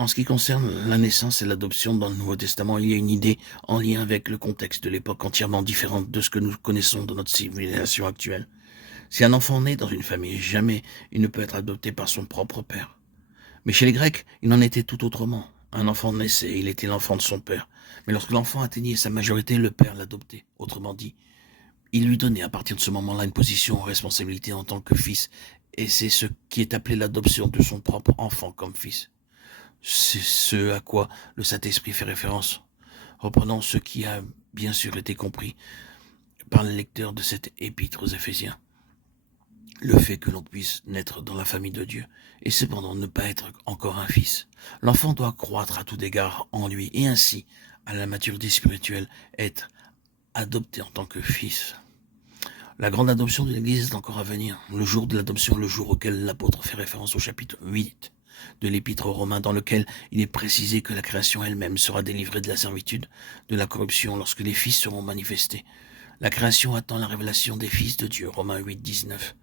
En ce qui concerne la naissance et l'adoption dans le Nouveau Testament, il y a une idée en lien avec le contexte de l'époque entièrement différente de ce que nous connaissons dans notre civilisation actuelle. Si un enfant naît dans une famille, jamais il ne peut être adopté par son propre père. Mais chez les Grecs, il en était tout autrement. Un enfant naissait, il était l'enfant de son père. Mais lorsque l'enfant atteignait sa majorité, le père l'adoptait. Autrement dit, il lui donnait à partir de ce moment-là une position en responsabilité en tant que fils. Et c'est ce qui est appelé l'adoption de son propre enfant comme fils. C'est ce à quoi le Saint-Esprit fait référence, reprenant ce qui a bien sûr été compris par le lecteur de cette épître aux Éphésiens. Le fait que l'on puisse naître dans la famille de Dieu et cependant ne pas être encore un fils. L'enfant doit croître à tout égard en lui et ainsi, à la maturité spirituelle, être adopté en tant que fils. La grande adoption de l'Église est encore à venir. Le jour de l'adoption, le jour auquel l'apôtre fait référence au chapitre 8 de l'Épître aux Romains, dans lequel il est précisé que la création elle-même sera délivrée de la servitude, de la corruption, lorsque les fils seront manifestés. La création attend la révélation des fils de Dieu, Romains 8, 19.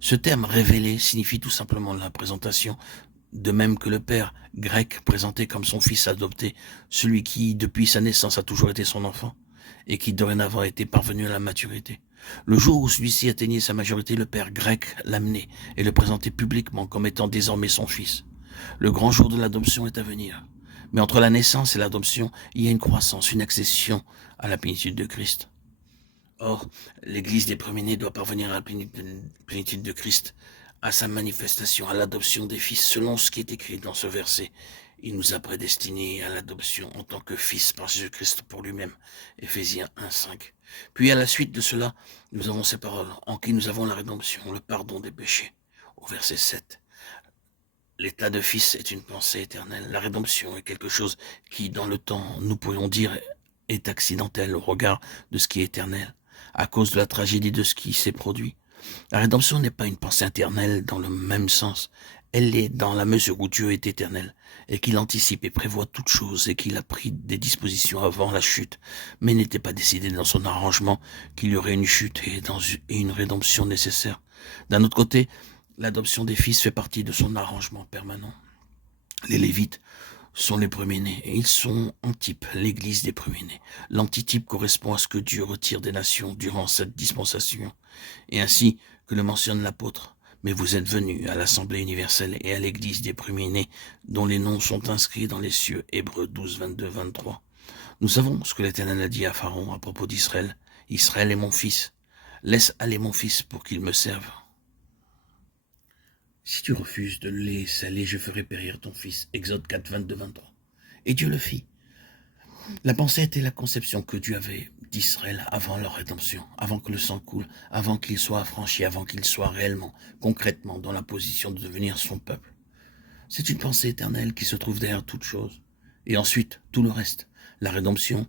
Ce terme révélé signifie tout simplement la présentation, de même que le père grec présenté comme son fils adopté, celui qui, depuis sa naissance, a toujours été son enfant, et qui dorénavant était parvenu à la maturité. Le jour où celui-ci atteignait sa majorité, le père grec l'amenait et le présentait publiquement comme étant désormais son fils. Le grand jour de l'adoption est à venir. Mais entre la naissance et l'adoption, il y a une croissance, une accession à la plénitude de Christ. Or, l'Église des premiers-nés doit parvenir à la plénitude de Christ, à sa manifestation, à l'adoption des fils, selon ce qui est écrit dans ce verset. Il nous a prédestinés à l'adoption en tant que fils par Jésus-Christ pour lui-même. Éphésiens 1, 5. Puis à la suite de cela, nous avons ces paroles, en qui nous avons la rédemption, le pardon des péchés. Au verset 7. L'état de fils est une pensée éternelle. La rédemption est quelque chose qui, dans le temps, nous pourrions dire, est accidentel au regard de ce qui est éternel, à cause de la tragédie de ce qui s'est produit. La rédemption n'est pas une pensée éternelle dans le même sens. Elle est dans la mesure où Dieu est éternel, et qu'il anticipe et prévoit toutes choses, et qu'il a pris des dispositions avant la chute, mais n'était pas décidé dans son arrangement qu'il y aurait une chute et une rédemption nécessaire. D'un autre côté, l'adoption des fils fait partie de son arrangement permanent. Les Lévites sont les premiers-nés, et ils sont en type, l'église des premiers-nés. L'antitype correspond à ce que Dieu retire des nations durant cette dispensation, et ainsi que le mentionne l'apôtre. Mais vous êtes venus à l'Assemblée universelle et à l'église des premiers-nés, dont les noms sont inscrits dans les cieux. Hébreux 12, 22, 23. Nous savons ce que l'Éternel a dit à Pharaon à propos d'Israël. Israël est mon fils. Laisse aller mon fils pour qu'il me serve. Si tu refuses de le laisser aller, je ferai périr ton fils. Exode 4, 22, 23. Et Dieu le fit. La pensée était la conception que Dieu avait d'Israël avant leur rédemption, avant que le sang coule, avant qu'il soit affranchi, avant qu'il soit réellement, concrètement, dans la position de devenir son peuple. C'est une pensée éternelle qui se trouve derrière toute chose. Et ensuite, tout le reste, la rédemption,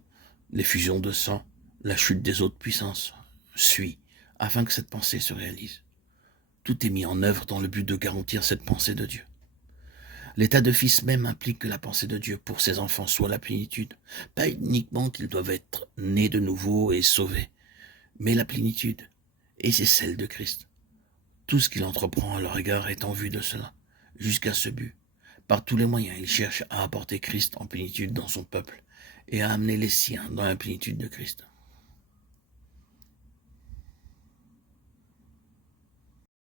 l'effusion de sang, la chute des autres puissances, suit, afin que cette pensée se réalise. Tout est mis en œuvre dans le but de garantir cette pensée de Dieu. L'état de fils même implique que la pensée de Dieu pour ses enfants soit la plénitude. Pas uniquement qu'ils doivent être nés de nouveau et sauvés, mais la plénitude, et c'est celle de Christ. Tout ce qu'il entreprend à leur égard est en vue de cela, jusqu'à ce but. Par tous les moyens, il cherche à apporter Christ en plénitude dans son peuple et à amener les siens dans la plénitude de Christ.